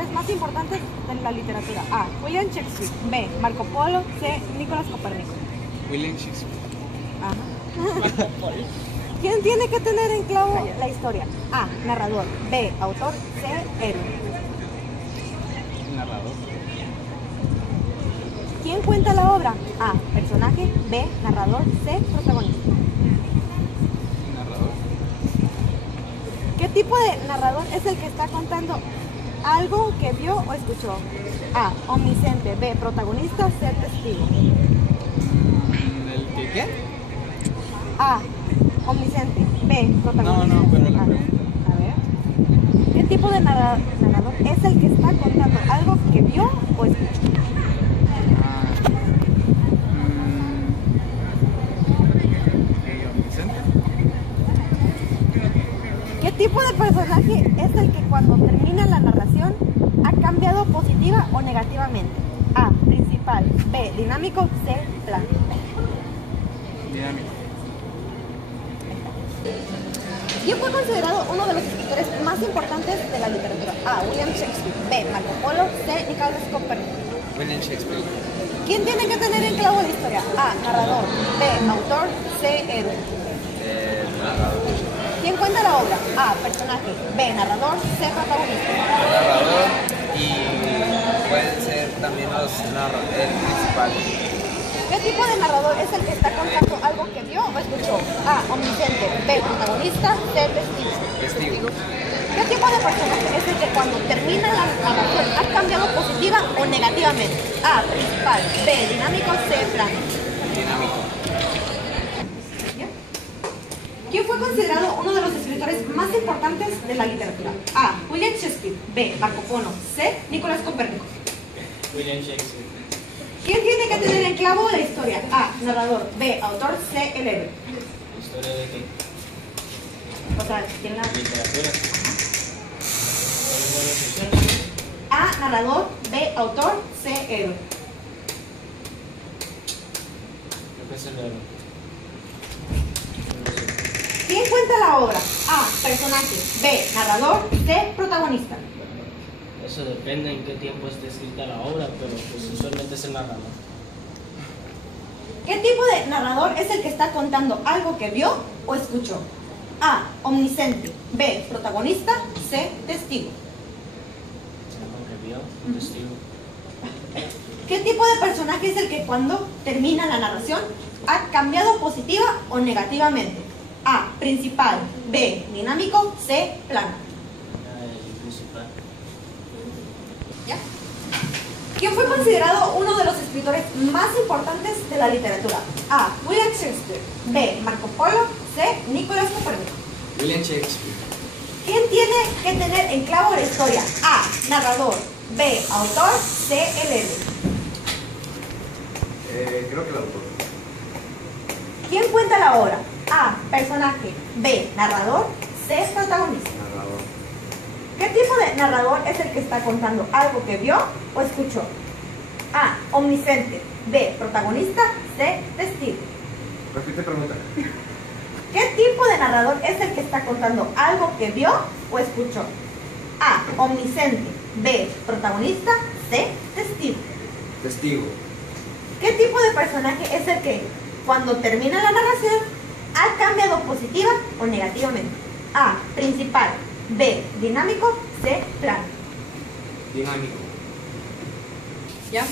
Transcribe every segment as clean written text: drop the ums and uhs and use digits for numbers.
escritores más importantes de la literatura? A. William Shakespeare. B. Marco Polo. C. Nicolás Copérnico. William Shakespeare. Ajá. ¿Quién tiene que tener en clavo la historia? A. Narrador. B. Autor. C. Héroe. Narrador. ¿Quién cuenta la obra? A. Personaje. B. Narrador. C. Protagonista. Narrador. ¿Qué tipo de narrador es el que está contando algo que vio o escuchó? A. Omnisciente. B. Protagonista. C. Testigo. ¿El que qué? A. Omnisciente. B. Protagonista. No, pero la A ver, pregunta. a ver. ¿Qué tipo de narrador es el que está contando algo que vio o escuchó? Omnisciente. ¿Qué tipo de personaje es el que cuando termina la narración ha cambiado positiva o negativamente? A. Principal. B. Dinámico. C. Plano. Dinámico. ¿Quién fue considerado uno de los escritores más importantes de la literatura? A. William Shakespeare. B. Marco Polo. C. Nicolás Copérnico. William Shakespeare. ¿Quién tiene que tener en clavo la historia? A. Narrador. B. Autor. C. Héroe. Narrador. ¿Quién cuenta la obra? A. Personaje. B. Narrador. C. Protagonista. Narrador y pueden ser también el principal. ¿Qué tipo de narrador es el que está contando algo que vio o escuchó? A. Omnisciente. B. Protagonista. C. Testigo. Testigo. ¿Qué tipo de personaje es el que cuando termina la narración ha cambiado positiva o negativamente? A. Principal. B. Dinámico. C. Plano. Dinámico. ¿Quién fue considerado uno de los escritores más importantes de la literatura? A. William Shakespeare. B. Marco Polo. C. Nicolás Copérnico. William Shakespeare. ¿Quién tiene que tener en clavo la historia? A. Narrador. B. Autor. C. El héroe. ¿Historia de qué? O sea, ¿quién la...? Literatura. ¿Cuáles son las opciones? A. Narrador. B. Autor. C. Héroe. Creo que es el héroe. ¿Quién cuenta la obra? A. Personaje. B. Narrador. C. Protagonista. Eso depende en qué tiempo esté escrita la obra, pero pues usualmente es el narrador. ¿Qué tipo de narrador es el que está contando algo que vio o escuchó? A. Omnisciente. B. Protagonista. C. Testigo. Algo que vio, un testigo. ¿Qué tipo de personaje es el que cuando termina la narración ha cambiado positiva o negativamente? A. Principal. B. Dinámico. C. Plano. El principal. ¿Ya? ¿Quién fue considerado uno de los escritores más importantes de la literatura? A. William Shakespeare. B. Marco Polo. C. Nicolás Copérnico. William Shakespeare. ¿Quién tiene que tener en clavo la historia? A. Narrador. B. Autor. C. El héroe. Creo que el autor. ¿Quién cuenta la obra? A. Personaje. B. Narrador. C. Protagonista. Narrador. ¿Qué tipo de narrador es el que está contando algo que vio o escuchó? A. Omnisciente. B. Protagonista. C. Testigo. Repite pregunta. ¿Qué tipo de narrador es el que está contando algo que vio o escuchó? A. Omnisciente. B. Protagonista. C. Testigo. Testigo. ¿Qué tipo de personaje es el que, cuando termina la narración, ha cambiado positiva o negativamente? A. Principal. B. Dinámico. C. Plano. Dinámico. ¿Ya?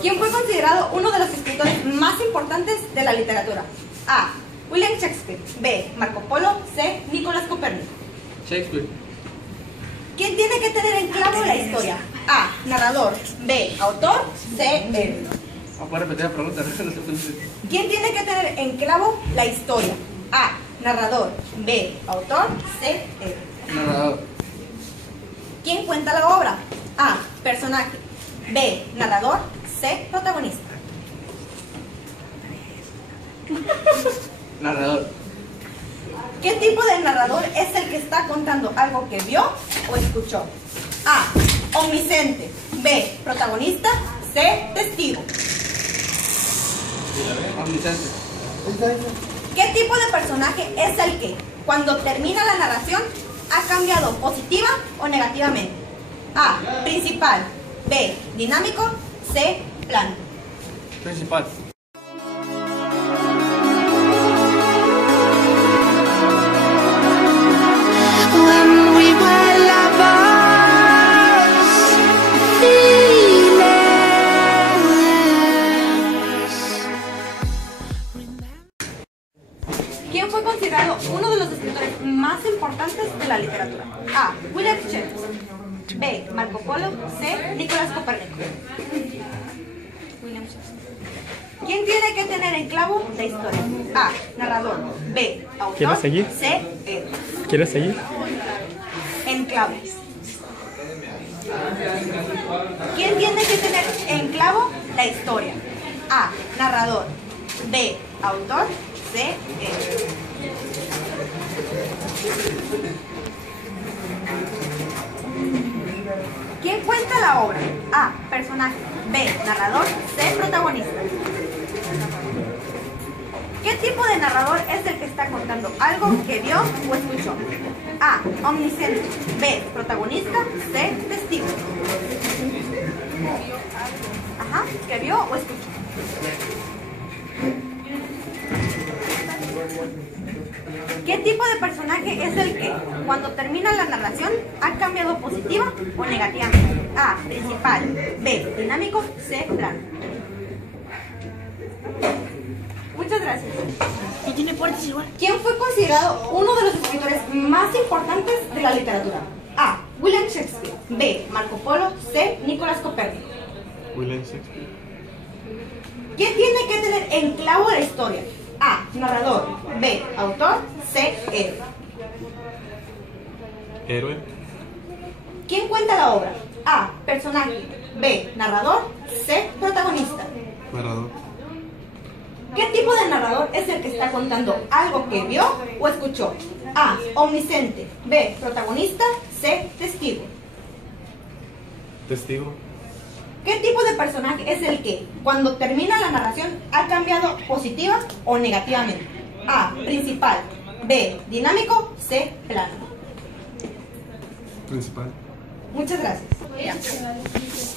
¿Quién fue considerado uno de los escritores más importantes de la literatura? A. William Shakespeare. B. Marco Polo. C. Nicolás Copérnico. Shakespeare. ¿Quién tiene que tener en clavo la historia? A. Narrador. B. Autor. C. Héroe. ¿Puedes repetir la pregunta? ¿Quién tiene que tener en clavo la historia? A. Narrador. B. Autor. C. Héroe. Narrador. ¿Quién cuenta la obra? A. Personaje. B. Narrador. C. Protagonista. Narrador. ¿Qué tipo de narrador es el que está contando algo que vio o escuchó? A. Omnisciente. B. Protagonista. C. Testigo. Omnisciente. ¿Qué tipo de personaje es el que, cuando termina la narración, ha cambiado positiva o negativamente? A. Principal. B. Dinámico. C. Plano. Principal. When we were lovers, feelings. ¿Quién fue considerado uno de los escritores más importantes de la literatura? A. William Shakespeare. B. Marco Polo. C. Nicolás Copérnico. William Shakespeare. ¿Quién tiene que tener en clavo la historia? A. Narrador. B. Autor. ¿Quieres seguir? C. Héroe. ¿Quieres seguir? En clavo. ¿Quién tiene que tener en clavo la historia? A. Narrador. B. Autor. C. Héroe. ¿Quién cuenta la obra? A. Personaje. B. Narrador. C. Protagonista. ¿Qué tipo de narrador es el que está contando algo que vio o escuchó? A. Omnisciente. B. Protagonista. C. Testigo. Ajá. ¿Que vio o escuchó? ¿Qué tipo de personaje es el que, cuando termina la narración, ha cambiado positiva o negativamente? A. Principal. B. Dinámico. C. Plano. Muchas gracias. No tiene puertas igual. ¿Quién fue considerado uno de los escritores más importantes de la literatura? A. William Shakespeare. B. Marco Polo. C. Nicolás Copérnico. William Shakespeare. ¿Quién tiene que tener en clavo la historia? A. Narrador. B. Autor. C. Héroe. Héroe. ¿Quién cuenta la obra? A. Personaje. B. Narrador. C. Protagonista. Narrador. ¿Qué tipo de narrador es el que está contando algo que vio o escuchó? A. Omnisciente. B. Protagonista. C. Testigo. Testigo. ¿Qué tipo de personaje es el que, cuando termina la narración, ha cambiado positiva o negativamente? A. Principal. B. Dinámico. C. Plano. Principal. Muchas gracias.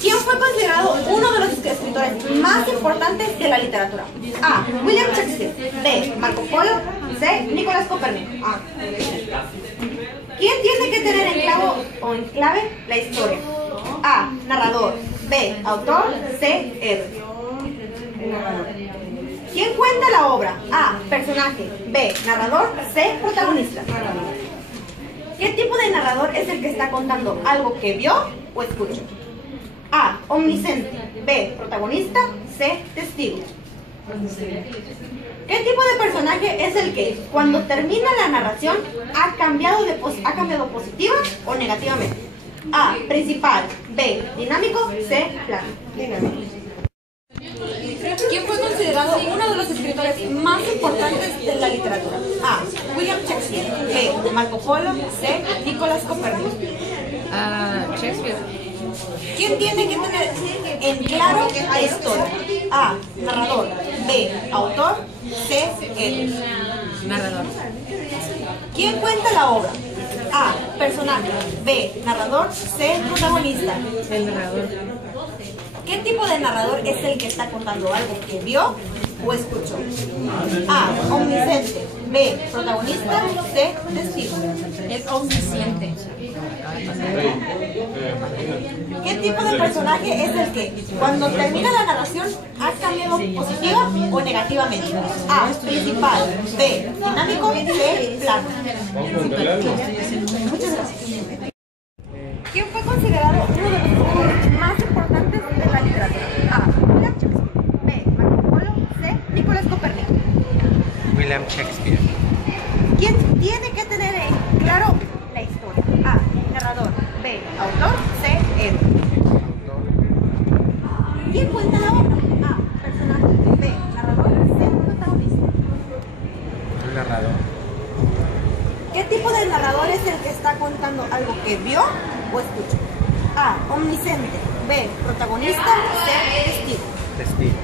¿Quién fue considerado uno de los escritores más importantes de la literatura? A. William Shakespeare. B. Marco Polo. C. Nicolás Copérnico. A. ¿Quién tiene que tener en clavo o en clave la historia? A. Narrador. B. Autor. C. Héroe. ¿Quién cuenta la obra? A. Personaje. B. Narrador. C. Protagonista. ¿Qué tipo de narrador es el que está contando algo que vio o escuchó? A. Omnisciente. B. Protagonista. C. Testigo. ¿Qué tipo de personaje es el que, cuando termina la narración, ha cambiado positiva o negativamente? A. Principal. B. Dinámico. C. Plano. ¿Quién fue considerado uno de los escritores más importantes de la literatura? A. William Shakespeare. B. Marco Polo. C. Nicolás Copérnico. Shakespeare. ¿Quién tiene que tener en claro la historia? A. Narrador. B. Autor. C. Héroe. Narrador. ¿Quién cuenta la obra? A. Personaje. B. Narrador. C. Protagonista. El narrador. ¿Qué tipo de narrador es el que está contando algo que vio o escuchó? A. Omnisciente. B. Protagonista. C. Testigo. Es omnisciente. ¿Qué tipo de personaje es el que, cuando termina la narración, ha cambiado positiva o negativamente? A. Principal. B. Dinámico. C. Plano. Muchas gracias. ¿Quién fue considerado uno de los escritores más importantes de la literatura? A. William Shakespeare. B. Marco Polo. C. Nicolás Copérnico. William Shakespeare. ¿Quién tiene que tener en claro la historia? A. Narrador. B. Autor. C. Héroe. ¿Quién cuenta la obra? A. Personaje. B. Narrador. C. Protagonista. El narrador. ¿Qué tipo de narrador es el que está contando algo que vio o escuchó? A. Omnisciente. B. Protagonista. C. Testigo. Testigo.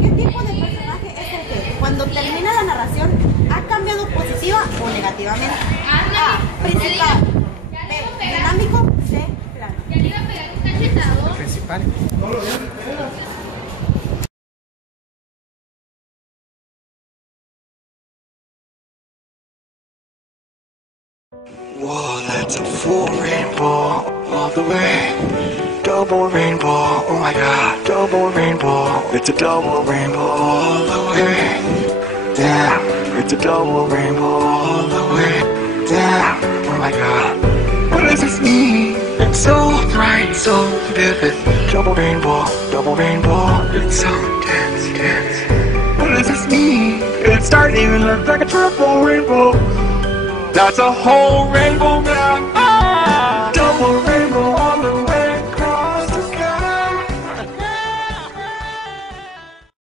¿Qué tipo de personaje es el que, cuando termina la narración, ha cambiado positiva o negativamente? A. Principal. B. Dinámico. C. Plano. El principal. Whoa, that's a full rainbow all the way. Double rainbow, oh my god, double rainbow. It's a double rainbow all the way. Damn, it's a double rainbow all the way. Damn, oh my god. What does this mean? It's so bright, so vivid. Double rainbow, it's so dense, dense. What does this mean? It's starting to look like a triple rainbow. That's a whole rainbow now.